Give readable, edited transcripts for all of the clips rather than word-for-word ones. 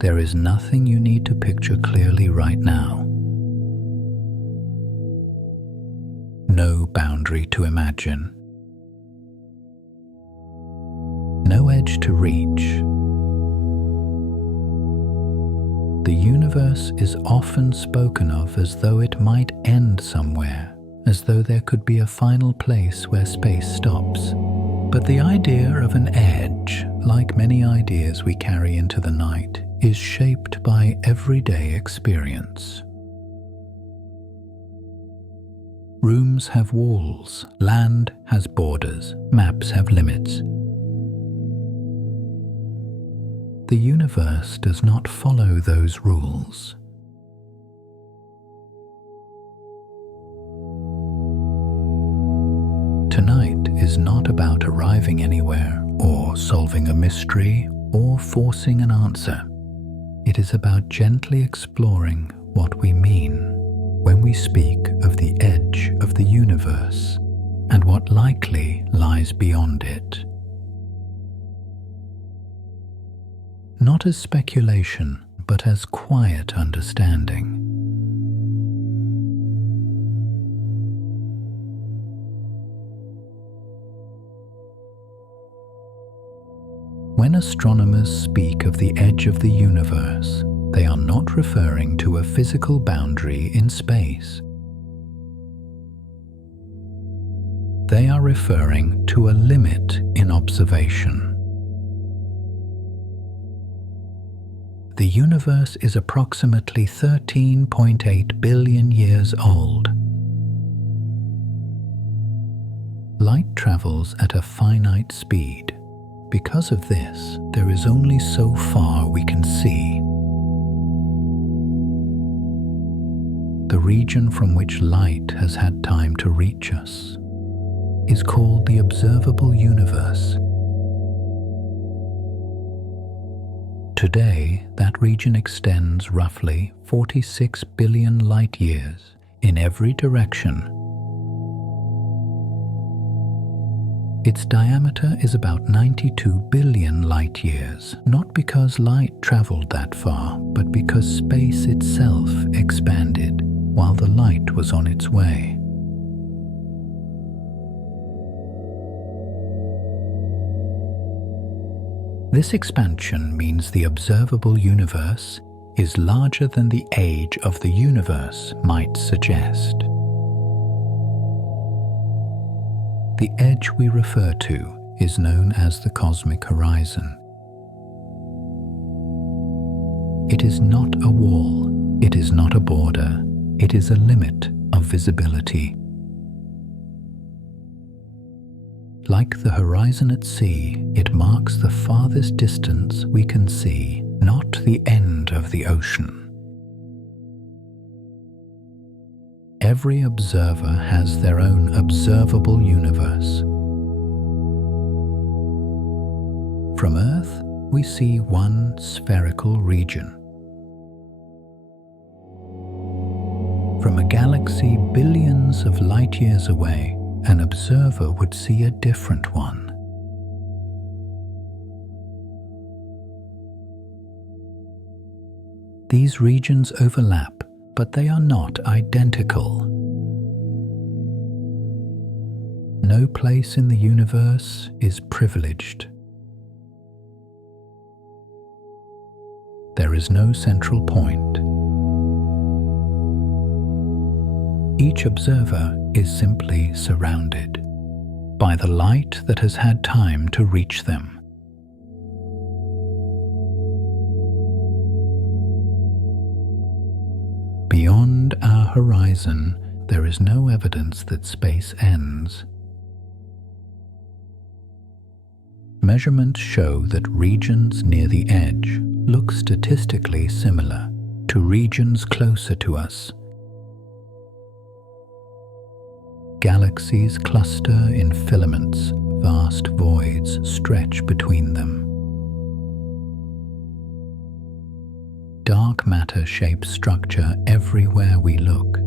There is nothing you need to picture clearly right now. No boundary to imagine. No edge to reach. The universe is often spoken of as though it might end somewhere, as though there could be a final place where space stops. But the idea of an edge, like many ideas we carry into the night, is shaped by everyday experience. Rooms have walls, land has borders, maps have limits. The universe does not follow those rules. Tonight is not about arriving anywhere or solving a mystery or forcing an answer. It is about gently exploring what we mean when we speak of the edge of the universe and what likely lies beyond it. Not as speculation, but as quiet understanding. When astronomers speak of the edge of the universe, they are not referring to a physical boundary in space. They are referring to a limit in observation. The universe is approximately 13.8 billion years old. Light travels at a finite speed. Because of this, there is only so far we can see. The region from which light has had time to reach us is called the observable universe. Today, that region extends roughly 46 billion light-years in every direction. Its diameter is about 92 billion light-years, not because light traveled that far, but because space itself expanded while the light was on its way. This expansion means the observable universe is larger than the age of the universe might suggest. The edge we refer to is known as the cosmic horizon. It is not a wall, it is not a border, it is a limit of visibility. Like the horizon at sea, it marks the farthest distance we can see, not the end of the ocean. Every observer has their own observable universe. From Earth, we see one spherical region. From a galaxy billions of light-years away, an observer would see a different one. These regions overlap, but they are not identical. No place in the universe is privileged. There is no central point. Each observer is simply surrounded by the light that has had time to reach them. Beyond our horizon, there is no evidence that space ends. Measurements show that regions near the edge look statistically similar to regions closer to us. Galaxies cluster in filaments, vast voids stretch between them. Dark matter shapes structure everywhere we look.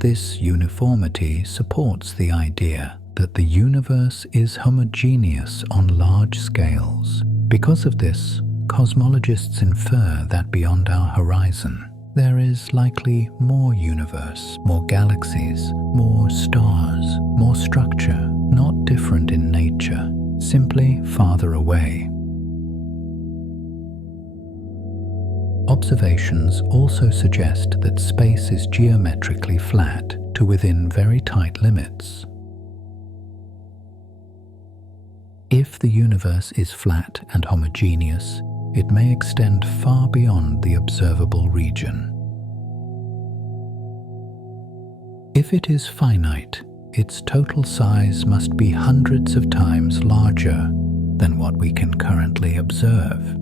This uniformity supports the idea that the universe is homogeneous on large scales, Because of this, cosmologists infer that beyond our horizon, there is likely more universe, more galaxies, more stars, more structure, not different in nature, simply farther away. Observations also suggest that space is geometrically flat to within very tight limits. If the universe is flat and homogeneous, it may extend far beyond the observable region. If it is finite, its total size must be hundreds of times larger than what we can currently observe.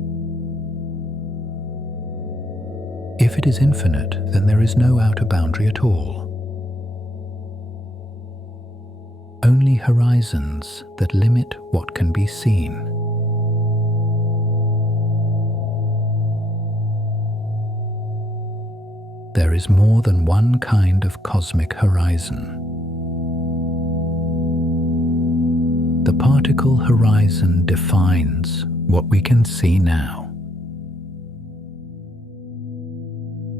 If it is infinite, then there is no outer boundary at all. Only horizons that limit what can be seen. There is more than one kind of cosmic horizon. The particle horizon defines what we can see now.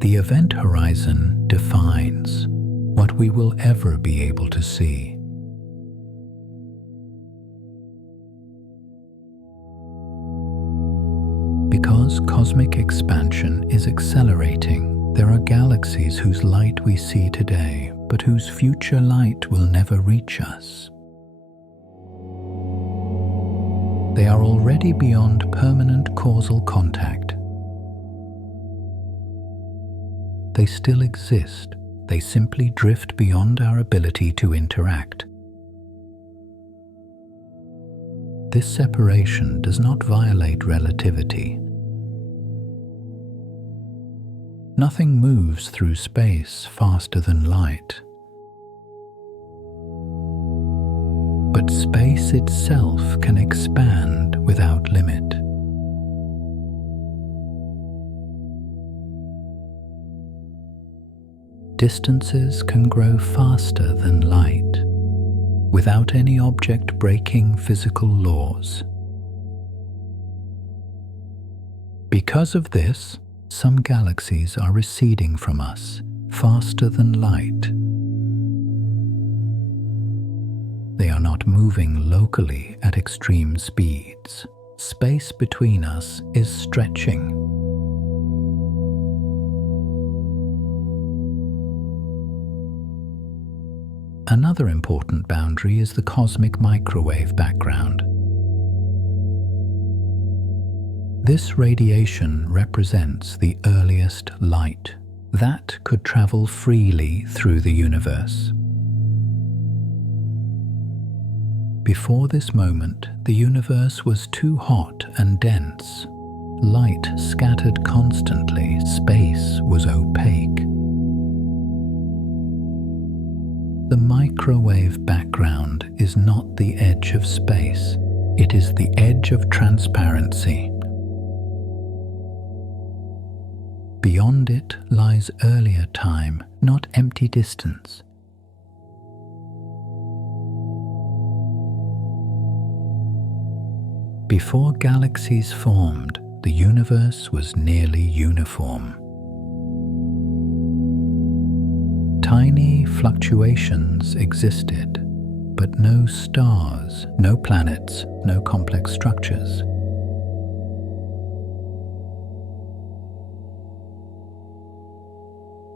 The event horizon defines what we will ever be able to see. Because cosmic expansion is accelerating, there are galaxies whose light we see today, but whose future light will never reach us. They are already beyond permanent causal contact. They still exist, they simply drift beyond our ability to interact. This separation does not violate relativity. Nothing moves through space faster than light. But space itself can expand without limit. Distances can grow faster than light, without any object breaking physical laws. Because of this, some galaxies are receding from us faster than light. They are not moving locally at extreme speeds. Space between us is stretching. Another important boundary is the cosmic microwave background. This radiation represents the earliest light that could travel freely through the universe. Before this moment, the universe was too hot and dense. Light scattered constantly, space was opaque. The microwave background is not the edge of space, it is the edge of transparency. Beyond it lies earlier time, not empty distance. Before galaxies formed, the universe was nearly uniform. Tiny fluctuations existed, but no stars, no planets, no complex structures.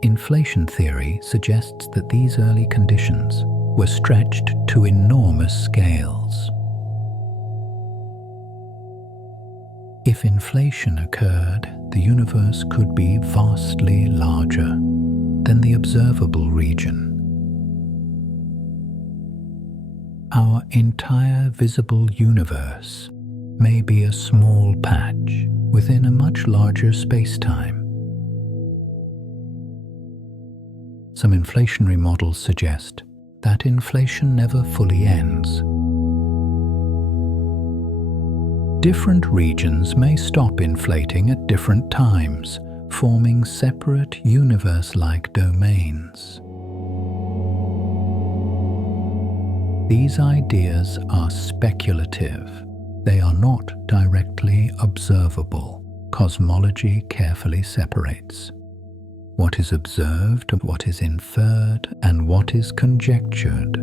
Inflation theory suggests that these early conditions were stretched to enormous scales. If inflation occurred, the universe could be vastly larger than the observable region. Our entire visible universe may be a small patch within a much larger space-time. Some inflationary models suggest that inflation never fully ends. Different regions may stop inflating at different times, forming separate universe-like domains. These ideas are speculative, They are not directly observable. Cosmology carefully separates what is observed, what is inferred, and what is conjectured.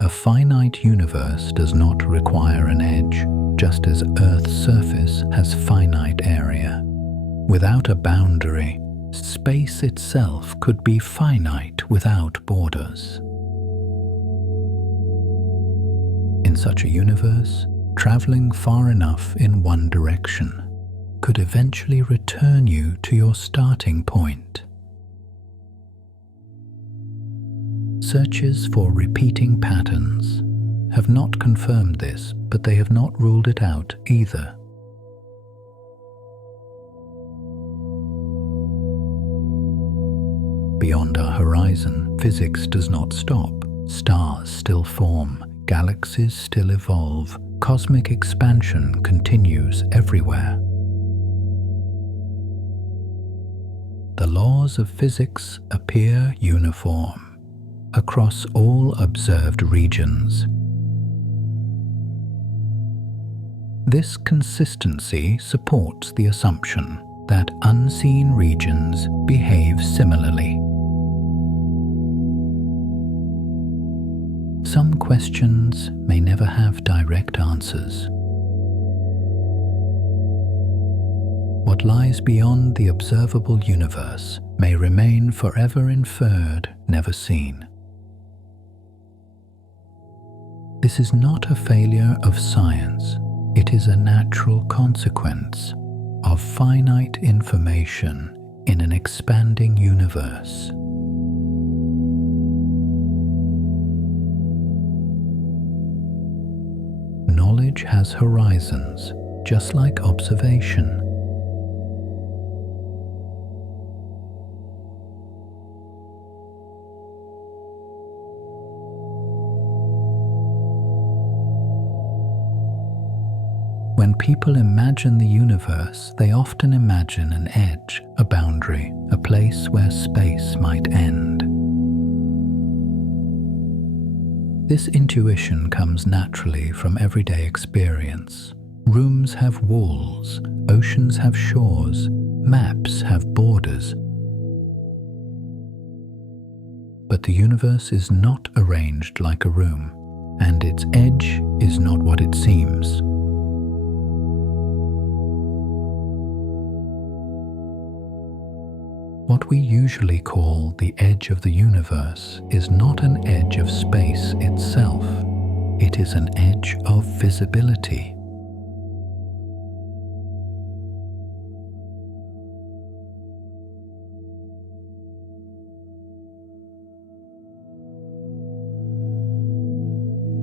A finite universe does not require an edge, just as Earth's surface has finite area. Without a boundary, space itself could be finite without borders. In such a universe, traveling far enough in one direction could eventually return you to your starting point. Searches for repeating patterns have not confirmed this, but they have not ruled it out either. Beyond our horizon, physics does not stop. Stars still form, galaxies still evolve, cosmic expansion continues everywhere. The laws of physics appear uniform across all observed regions. This consistency supports the assumption that unseen regions behave similarly. Some questions may never have direct answers. What lies beyond the observable universe may remain forever inferred, never seen. This is not a failure of science, it is a natural consequence of finite information in an expanding universe. Knowledge has horizons, just like observation. When people imagine the universe, they often imagine an edge, a boundary, a place where space might end. This intuition comes naturally from everyday experience. Rooms have walls, oceans have shores, maps have borders. But the universe is not arranged like a room, and its edge is not what it seems. What we usually call the edge of the universe is not an edge of space itself. It is an edge of visibility.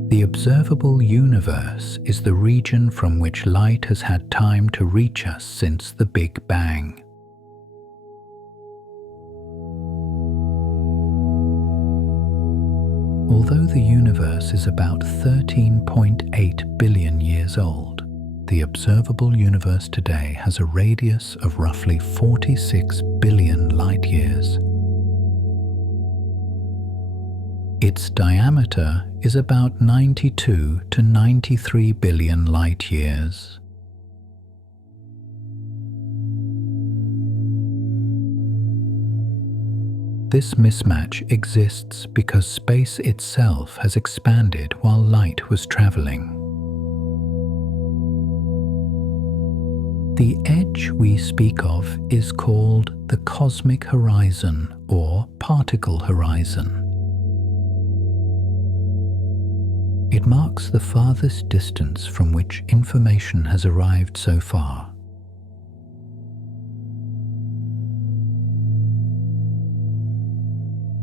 The observable universe is the region from which light has had time to reach us since the Big Bang. Although the universe is about 13.8 billion years old, the observable universe today has a radius of roughly 46 billion light-years. Its diameter is about 92 to 93 billion light-years. This mismatch exists because space itself has expanded while light was traveling. The edge we speak of is called the cosmic horizon or particle horizon. It marks the farthest distance from which information has arrived so far.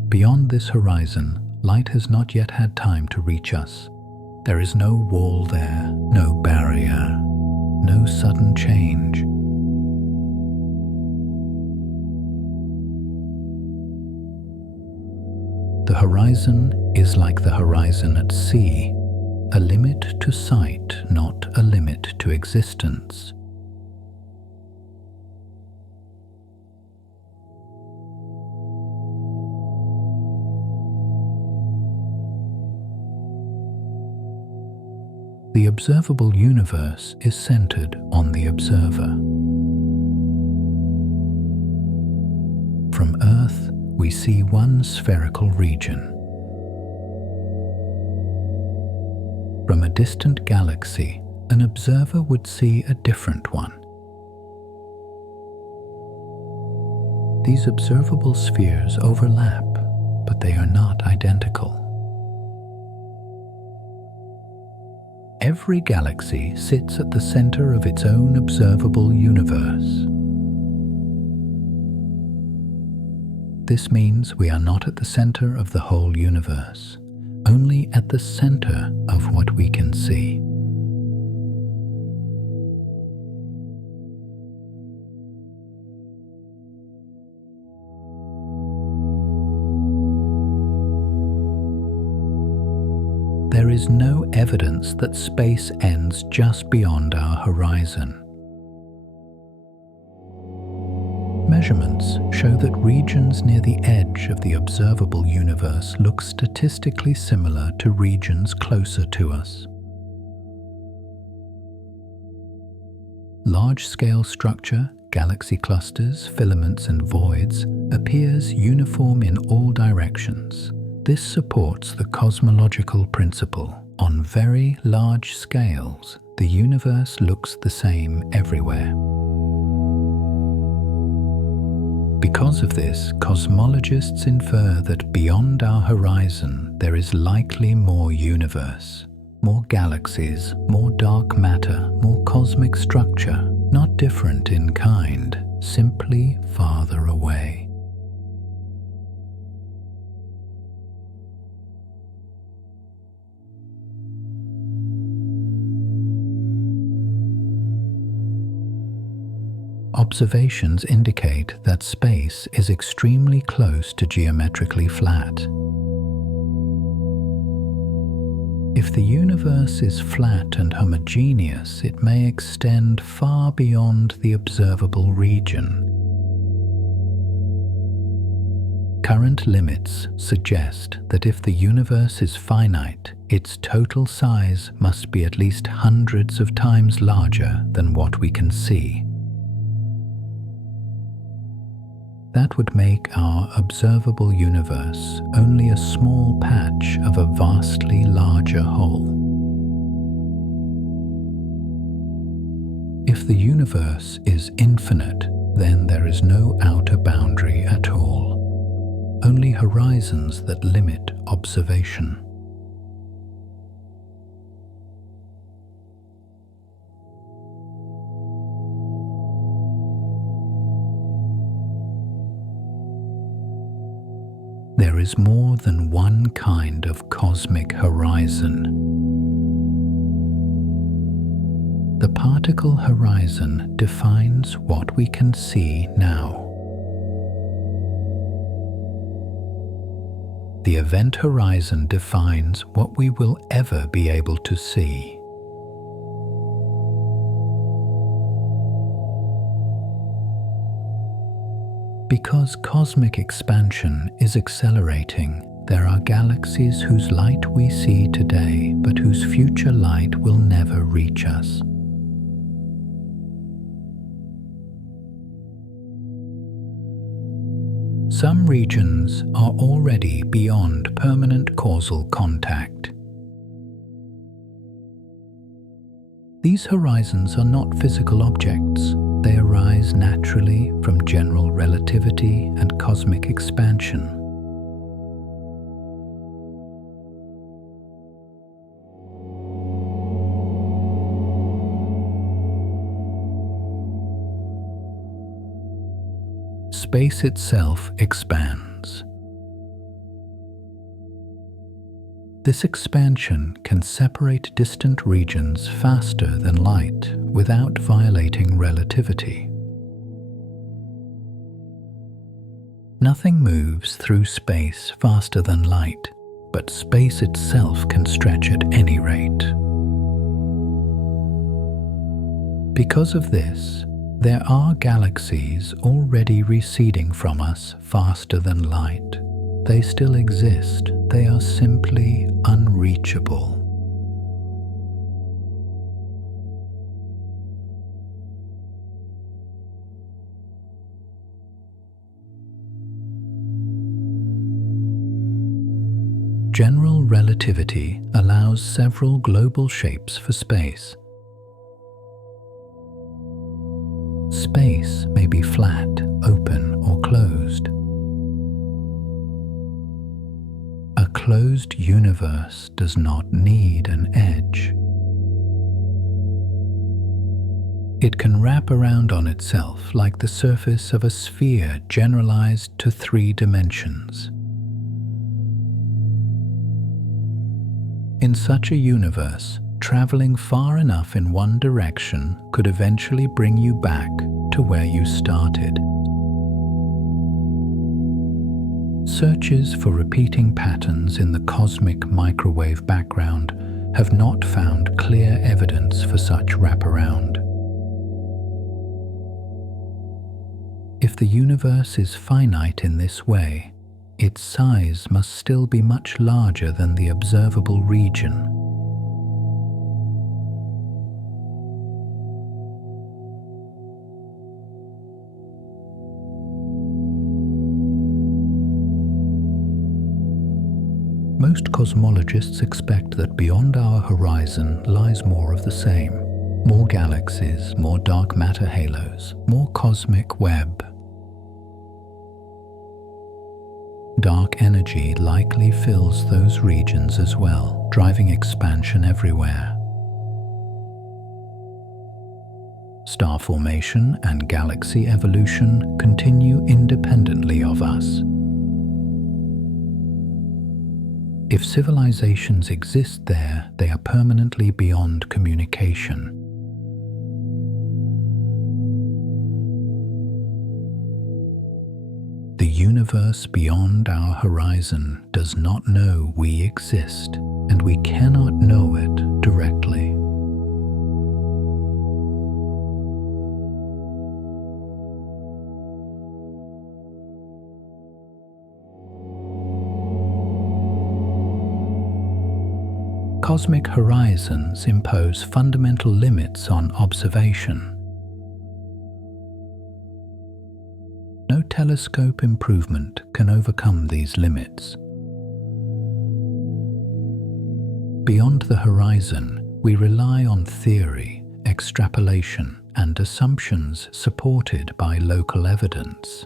Beyond this horizon, light has not yet had time to reach us. There is no wall there, no barrier, no sudden change. The horizon is like the horizon at sea, a limit to sight, not a limit to existence. observable universe is centered on the observer. From Earth, we see one spherical region. From a distant galaxy, an observer would see a different one. These observable spheres overlap, but they are not identical. Every galaxy sits at the center of its own observable universe. This means we are not at the center of the whole universe, only at the center of what we can see. There is no evidence that space ends just beyond our horizon. Measurements show that regions near the edge of the observable universe look statistically similar to regions closer to us. Large-scale structure, galaxy clusters, filaments and voids appears uniform in all directions. This supports the cosmological principle. On very large scales, the universe looks the same everywhere. Because of this, cosmologists infer that beyond our horizon there is likely more universe, more galaxies, more dark matter, more cosmic structure, not different in kind, simply farther away. Observations indicate that space is extremely close to geometrically flat. If the universe is flat and homogeneous, it may extend far beyond the observable region. Current limits suggest that if the universe is finite, its total size must be at least hundreds of times larger than what we can see. That would make our observable universe only a small patch of a vastly larger whole. If the universe is infinite, then there is no outer boundary at all, only horizons that limit observation. There is more than one kind of cosmic horizon. The particle horizon defines what we can see now. The event horizon defines what we will ever be able to see. Because cosmic expansion is accelerating, there are galaxies whose light we see today, but whose future light will never reach us. Some regions are already beyond permanent causal contact. These horizons are not physical objects. They arise naturally from general relativity and cosmic expansion. Space itself expands. This expansion can separate distant regions faster than light without violating relativity. Nothing moves through space faster than light, but space itself can stretch at any rate. Because of this, there are galaxies already receding from us faster than light. They still exist, they are simply unreachable. General relativity allows several global shapes for space. Space may be flat, open, or closed. A closed universe does not need an edge. It can wrap around on itself like the surface of a sphere generalized to 3 dimensions. In such a universe, traveling far enough in one direction could eventually bring you back to where you started. Searches for repeating patterns in the cosmic microwave background have not found clear evidence for such wraparound. If the universe is finite in this way, its size must still be much larger than the observable region. Most cosmologists expect that beyond our horizon lies more of the same. More galaxies, more dark matter halos, more cosmic web. Dark energy likely fills those regions as well, driving expansion everywhere. Star formation and galaxy evolution continue independently of us. If civilizations exist there, they are permanently beyond communication. The universe beyond our horizon does not know we exist, and we cannot know it directly. Cosmic horizons impose fundamental limits on observation. No telescope improvement can overcome these limits. Beyond the horizon, we rely on theory, extrapolation, and assumptions supported by local evidence.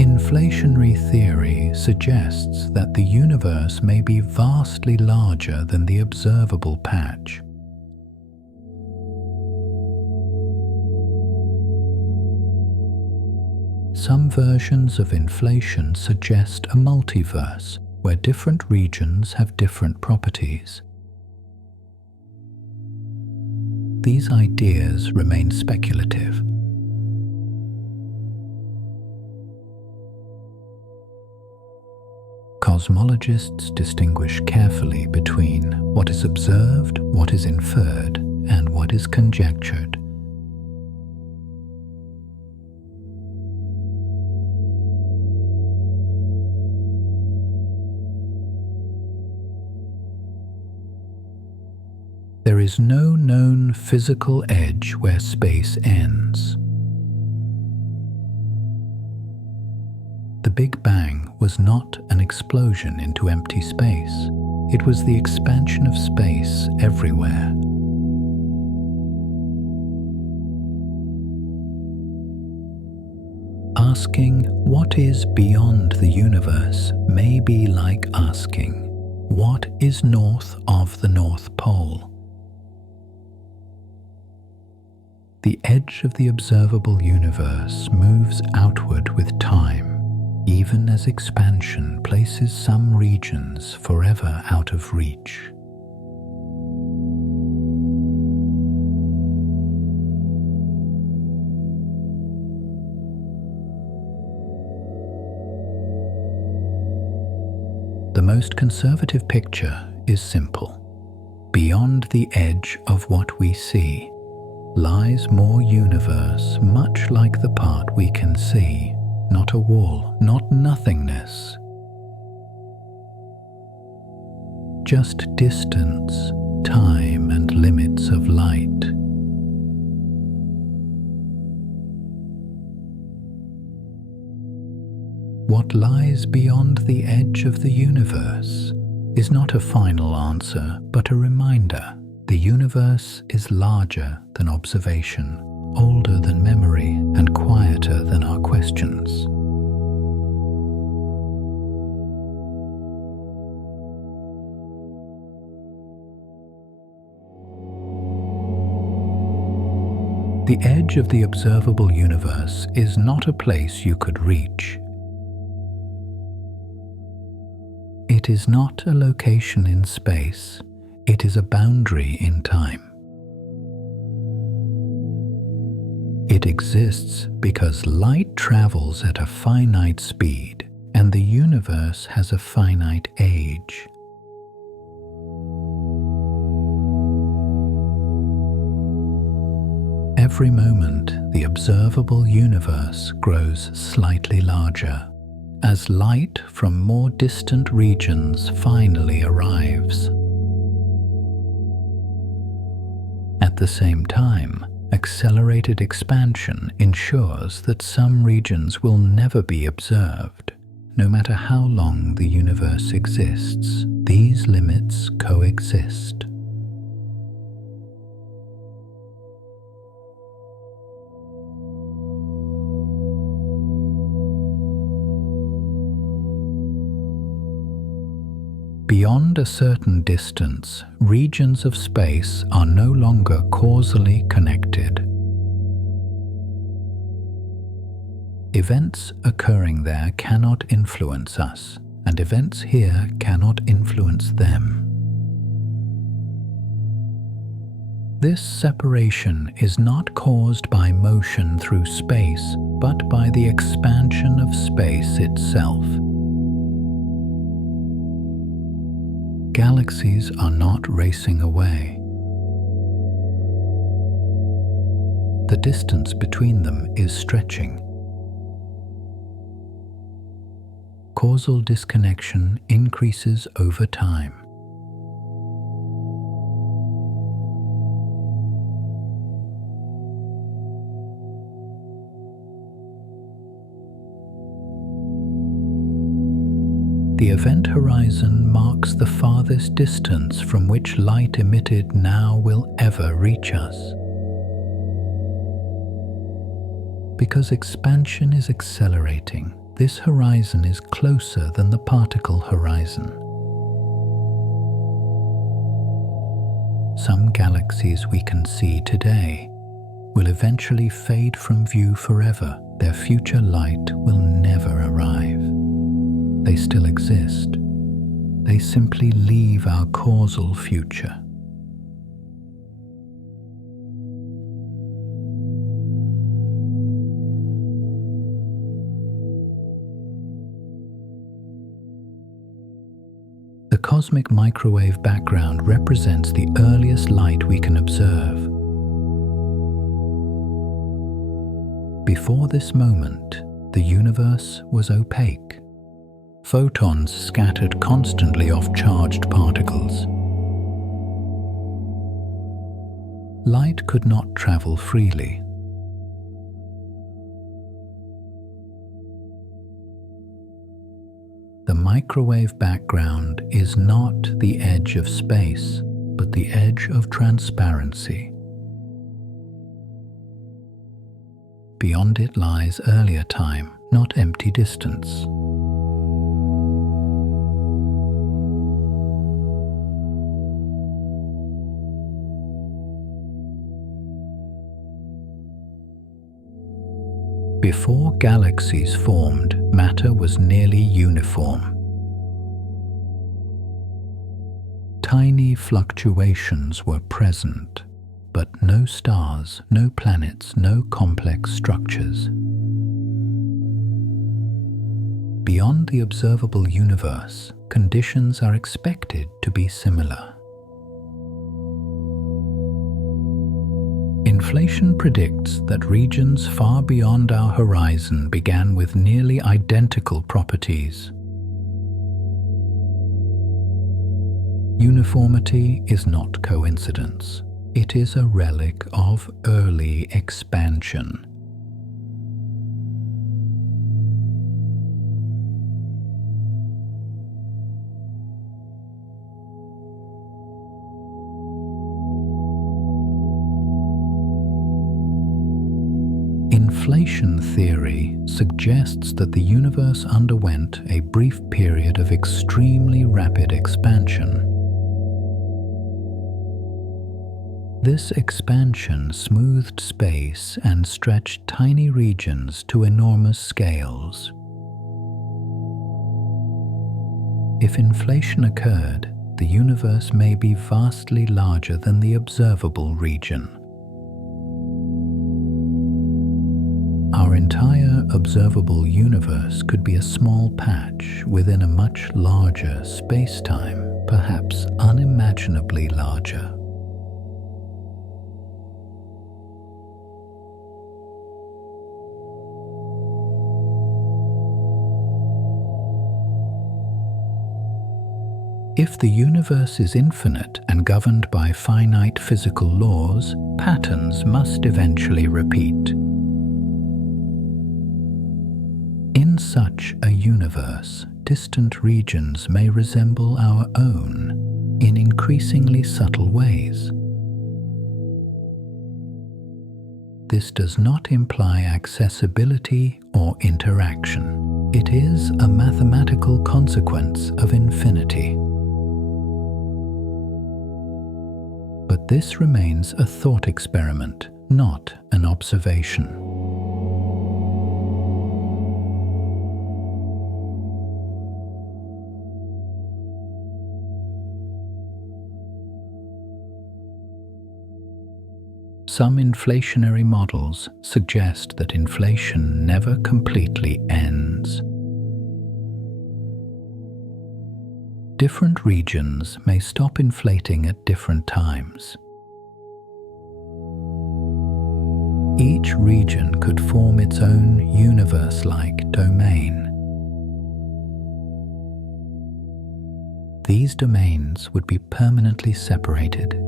Inflationary theory suggests that the universe may be vastly larger than the observable patch. Some versions of inflation suggest a multiverse where different regions have different properties. These ideas remain speculative. Cosmologists distinguish carefully between what is observed, what is inferred, and what is conjectured. There is no known physical edge where space ends. The Big Bang was not an explosion into empty space. It was the expansion of space everywhere. Asking what is beyond the universe may be like asking what is north of the North Pole. The edge of the observable universe moves outward with time, even as expansion places some regions forever out of reach. The most conservative picture is simple. Beyond the edge of what we see lies more universe, much like the part we can see, not a wall, not nothingness. Just distance, time, and limits of light. What lies beyond the edge of the universe is not a final answer, but a reminder. The universe is larger than observation, older than memory, and quieter than our questions. The edge of the observable universe is not a place you could reach. It is not a location in space, it is a boundary in time. It exists because light travels at a finite speed, and the universe has a finite age. Every moment, the observable universe grows slightly larger, as light from more distant regions finally arrives. At the same time, accelerated expansion ensures that some regions will never be observed, no matter how long the universe exists. These limits coexist. Beyond a certain distance, regions of space are no longer causally connected. Events occurring there cannot influence us, and events here cannot influence them. This separation is not caused by motion through space, but by the expansion of space itself. Galaxies are not racing away. The distance between them is stretching. Causal disconnection increases over time. The event horizon marks the farthest distance from which light emitted now will ever reach us. Because expansion is accelerating, this horizon is closer than the particle horizon. Some galaxies we can see today will eventually fade from view forever. Their future light will never arrive. They still exist. They simply leave our causal future. The cosmic microwave background represents the earliest light we can observe. Before this moment, the universe was opaque. Photons scattered constantly off charged particles. Light could not travel freely. The microwave background is not the edge of space, but the edge of transparency. Beyond it lies earlier time, not empty distance. Before galaxies formed, matter was nearly uniform. Tiny fluctuations were present, but no stars, no planets, no complex structures. Beyond the observable universe, conditions are expected to be similar. Inflation predicts that regions far beyond our horizon began with nearly identical properties. Uniformity is not coincidence. It is a relic of early expansion. Inflation theory suggests that the universe underwent a brief period of extremely rapid expansion. This expansion smoothed space and stretched tiny regions to enormous scales. If inflation occurred, the universe may be vastly larger than the observable region. Our entire observable universe could be a small patch within a much larger space-time, perhaps unimaginably larger. If the universe is infinite and governed by finite physical laws, patterns must eventually repeat. In such a universe, distant regions may resemble our own in increasingly subtle ways. This does not imply accessibility or interaction. It is a mathematical consequence of infinity. But this remains a thought experiment, not an observation. Some inflationary models suggest that inflation never completely ends. Different regions may stop inflating at different times. Each region could form its own universe-like domain. These domains would be permanently separated.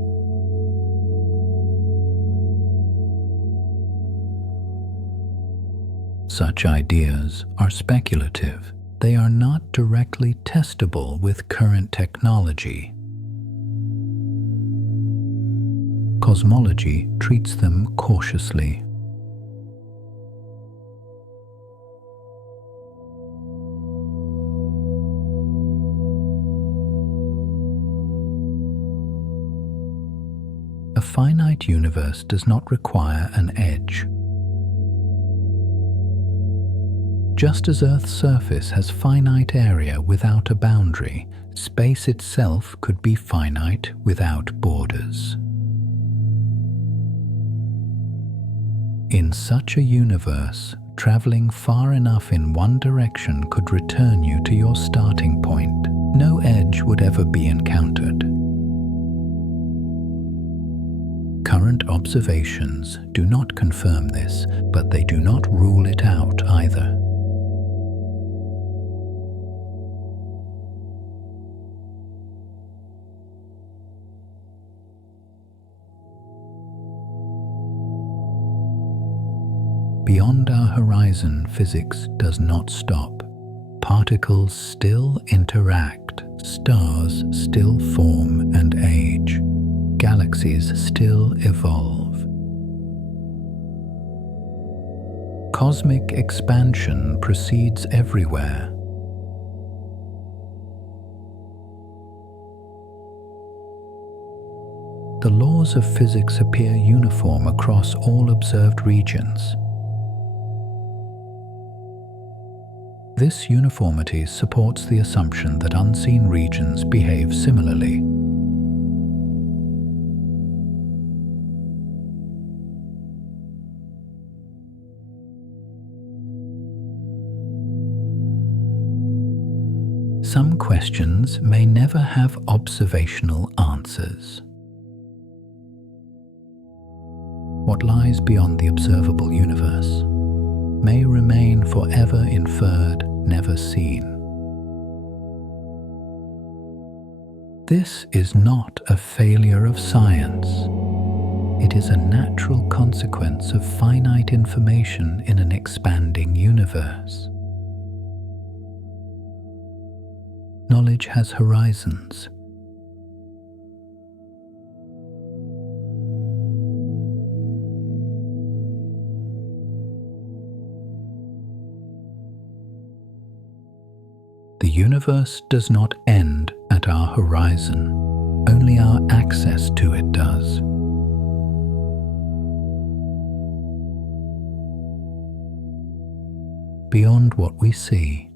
Such ideas are speculative. They are not directly testable with current technology. Cosmology treats them cautiously. A finite universe does not require an edge. Just as Earth's surface has finite area without a boundary, space itself could be finite without borders. In such a universe, traveling far enough in one direction could return you to your starting point. No edge would ever be encountered. Current observations do not confirm this, but they do not rule it out either. Beyond our horizon, physics does not stop. Particles still interact, stars still form and age, galaxies still evolve. Cosmic expansion proceeds everywhere. The laws of physics appear uniform across all observed regions. This uniformity supports the assumption that unseen regions behave similarly. Some questions may never have observational answers. What lies beyond the observable universe may remain forever inferred, never seen. This is not a failure of science. It is a natural consequence of finite information in an expanding universe. Knowledge has horizons. universe does not end at our horizon, only our access to it does. Beyond what we see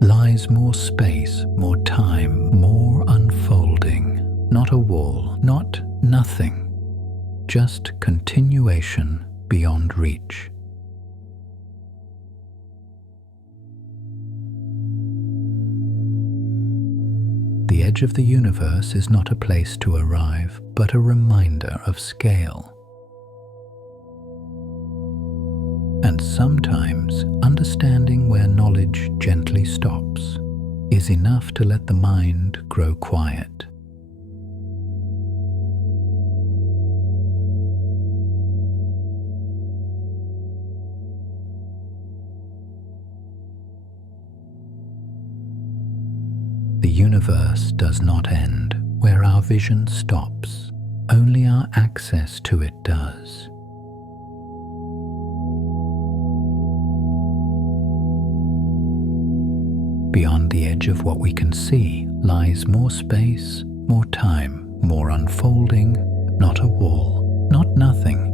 lies more space, more time, more unfolding. Not a wall, not nothing, just continuation beyond reach. The edge of the universe is not a place to arrive, but a reminder of scale. And sometimes understanding where knowledge gently stops is enough to let the mind grow quiet. The universe does not end where our vision stops, only our access to it does. Beyond the edge of what we can see lies more space, more time, more unfolding, not a wall, not nothing.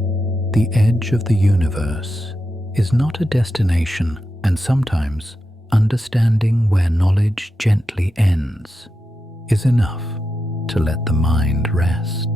The edge of the universe is not a destination, and sometimes understanding where knowledge gently ends is enough to let the mind rest.